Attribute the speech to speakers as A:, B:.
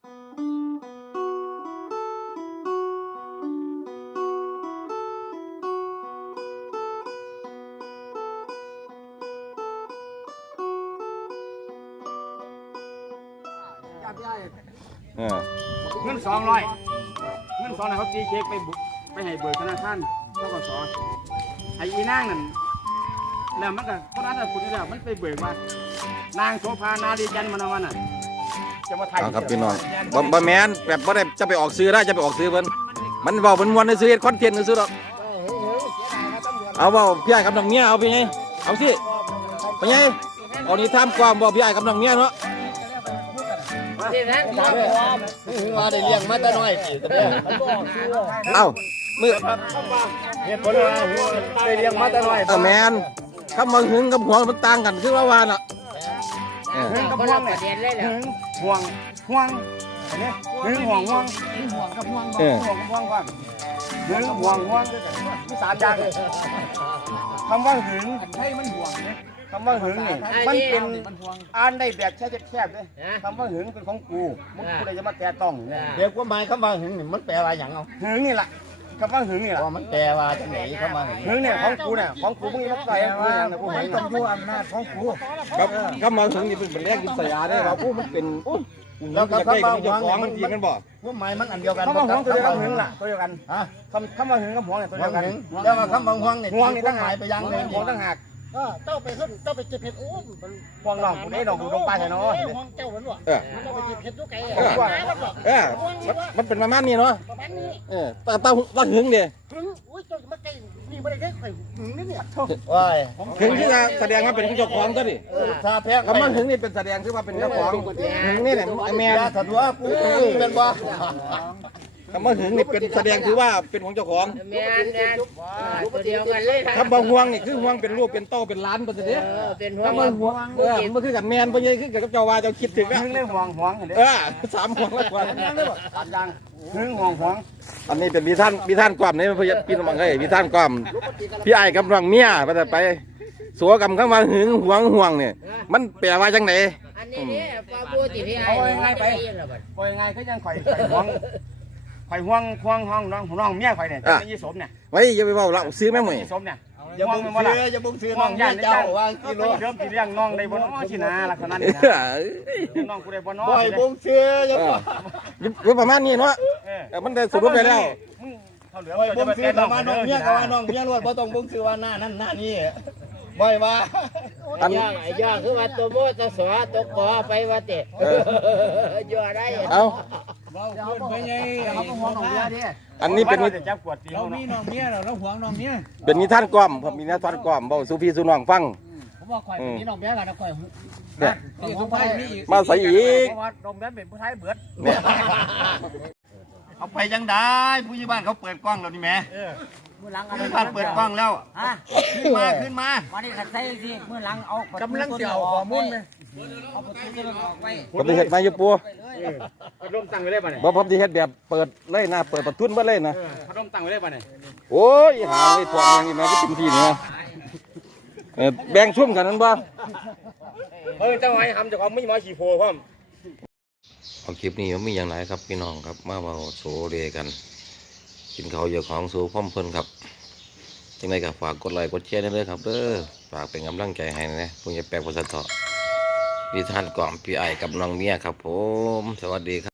A: เงิน200เขาตีเช็คไปให้เบิกธนาคารธกส.ไอ้อีนางนั่นแล้วมันก็คนนั้นคุณนี่แหละมันไปเบิกว่านางโสภานาลีจันทร์มันเอามันน่ะจะมาถ่าย
B: ครับพี่น้องบ่แม่นแบบบ่ได้จะไปออกซื้อได้จะไปออกซื้อเพิ่นมันเว้าเพิ่นม่วนซื้อเฮ็ดคอนเทนต์ซื้อดอกเอาเว้าพี่อ้ายกับน้องเมียเอาไปไงเอาสิไปไงเอานี่ถามความบ่พี่อ้ายกับน้องเมียเนาะ
C: มาได้เลี้ยงมาแต่น้อย
B: เอ้ามื้อ
A: เหตุผลว่าได้เลี้ยงมาแต่น้อย
B: แม่นคำว่าหึงกับหวงมันต่างกันคือว่าน่ะ
A: หึงกับห่วงเนี่ยหึงห่วงเห็นไหมหึงห่วงห่วงกับห่วงว่าหึงห่วงมี3อย่างคำว่าหึงใช่มันห่วงเนี่ยคำว่าหึงนี่มันเป็นอ่านได้แบบแคบๆเลยคำว่าหึงเป็นของกูมึงกูเลยจะมาแตะต้องเนี่ย
C: เดี๋ยวความหมายคำว่าหึงนี่มันแปลว่าอย่างเอา
A: หึงนี่แหละคำว่าหึงนี่แหละ
C: มันแปลว่าจังไหนคำว่า
A: หึงเนี่ยของกูมึงมาใส่กูอย่างนี้กูหึง
C: ต้องรู้อำนาจของกู
B: ครับคำว่าหึงนี่เป็นแรกกินสยาได้ว่าผู้มันเป็นแล้วก็คำว่าหวงมันยิงกันบ่
C: ความหมายมันอันเดียวกัน
A: คำว่าหวงตัวเดียวกันหึงล่ะตัวเดียวกันคำว่าหึงกับหวงเนี่ยตัวเดียวกัน
C: แล้วมาคำว่าหวงเนี่ย
A: หวงนี่ตั้งหาก
C: ไปยังเลย
A: หวงตั้งหาก
C: เจ้าไปเก็บเห็ดโอ้
A: ห่วงน้องกูได้น้องกูต้องไปใช่เนาะ
C: ห่วงเจ้าเหมือนว่าเจ้าไปเก็บเห็ดด้วยไก่
B: มันเป็นประมาณนี้เนาะแต่ว่าหึงเด้
C: หึงอุ้ยเจ้ามาไก่นี่ไม่ได้แค่ไข่หึงนี่เนี่ย
B: หึงที่แสดงว่าเป็นเจ้าของก็ดิคำว่าหึงนี่เป็นแสดงที่ว่าเป็นเจ้าของหึงนี่เนี่ยแม่
C: ถัดว่ากูเป็นว่า
B: คำว่าหึงนี่เป็นแสดงคือว่าเป็นของเจ้าของ
D: แม่นตัวเดียวกันเลย
B: คำว่าห่วงนี่คือห่วงเป็นรูปเป็นโตเป็นล้านเป็นเสีย
D: เป็นห่วง
B: มันคือกับแมนเป็นยังคือกับเจ้าว่าเจ้าคิดถึง
A: หึงเรื่องห่วง
B: 3ห่วงแล้วกว่า
A: 3อย่างหึงห่วง
B: อันนี้เป็นมีท่านความนี่พี่น้องเอ้ยมีท่านความพี่ไอ้กำลังเมียไปสัวกับคำว่าหึงห่วงเนี่ยมันแปลว่าจังไหน
D: อันนี้เนี่ยปลาบูที่พี่ไอ้
A: ง่ายไปปล่อยง่ายก็ยังข่อยห่วงห้องน้องเมียข่อยเนี่ยจะยี่สมเนี่ย
B: ไว้อย่าไปเบาเราซื้อแม่หมวย
A: ยี่สมเนี่ย
C: อย่าบุกซื้อน้องย่านเจ้าว่ากิโล
A: เริ่มที่เรื่องน้องได้บนน้องชินาลักษณะนี้นะน้องกูได้บนน้อง
C: บ่อยบุกซื้อ
B: อย่าประมาณนี้เนาะมันได้สรุปไปแล้ว
A: เขาเหลือ
C: บุกซื้อประมาณน้องเมียกับว่าน้องเมียรวดบ่ต้องบุกซื้อว่าหน้านั่นหน้านี้บ่อยว่า
D: ย่าคือว่าตัวโมตัวสวตัวกอไปว่าเตะย่าได้
B: เอา
C: ไม่ไงเขาต้องห่วงน้องเมียดิ
B: อันนี้เป็น
C: เรามีน้องเมียเราห่วงน้องเมีย
B: เป็นนิทานความผมมีนิทานความบอกสุพี่สุน้องฟัง
C: ผมว่าข่อยมีน้องเมียกันนะข่อย
B: มาใส่อีก
A: เพราะว่าน้องเมียเป็นผู้ชายเบิด
C: เอาไปยังได้ผู้ใหญ่บ้านเขาเปิดกล้องแล้วนี่แม่
D: มือหลัง
C: ผู้ใหญ่บ้านเปิดกล้องแล้วขึ้นมา
D: วันนี้ขัดใจสิมือหลังเอา
A: กำลังเกี่ยวข้อมูลไหม
D: เอาประตูตัวออกไว้
B: ผมจะเห็ดมาอยู่ปัว
A: พัดลมตั้งไว้ได้ป่ะเนี่ย
B: บ่ผมจะเห็ดแบบเปิดเลยนะเปิดประตูมาเลยนะ
A: พัดลมตั้งไว้ได้ป่ะเนี่ย
B: โอ้ยหาไอ้ทองอย่างนี้มาก็ถึงที่นี่แบ่งช่วงกันนั้นบ่
A: เจ้าไอ้ทำจากความไม่มาขี่โพพ่อม
B: เอาคลิปนี้มีอย่างไรครับพี่น้องครับมาโซเรกันกินข้าวเยอะของสูพร้อมเพิ่นครับยังไงก็ฝากกดไลค์กดแชร์ด้วยครับฝากเป็นกำลังใจให้นะผมจะแปลภาษาเถาะนิทานกล่อมพี่ไอ้กับน้องเมียครับผมสวัสดีครับ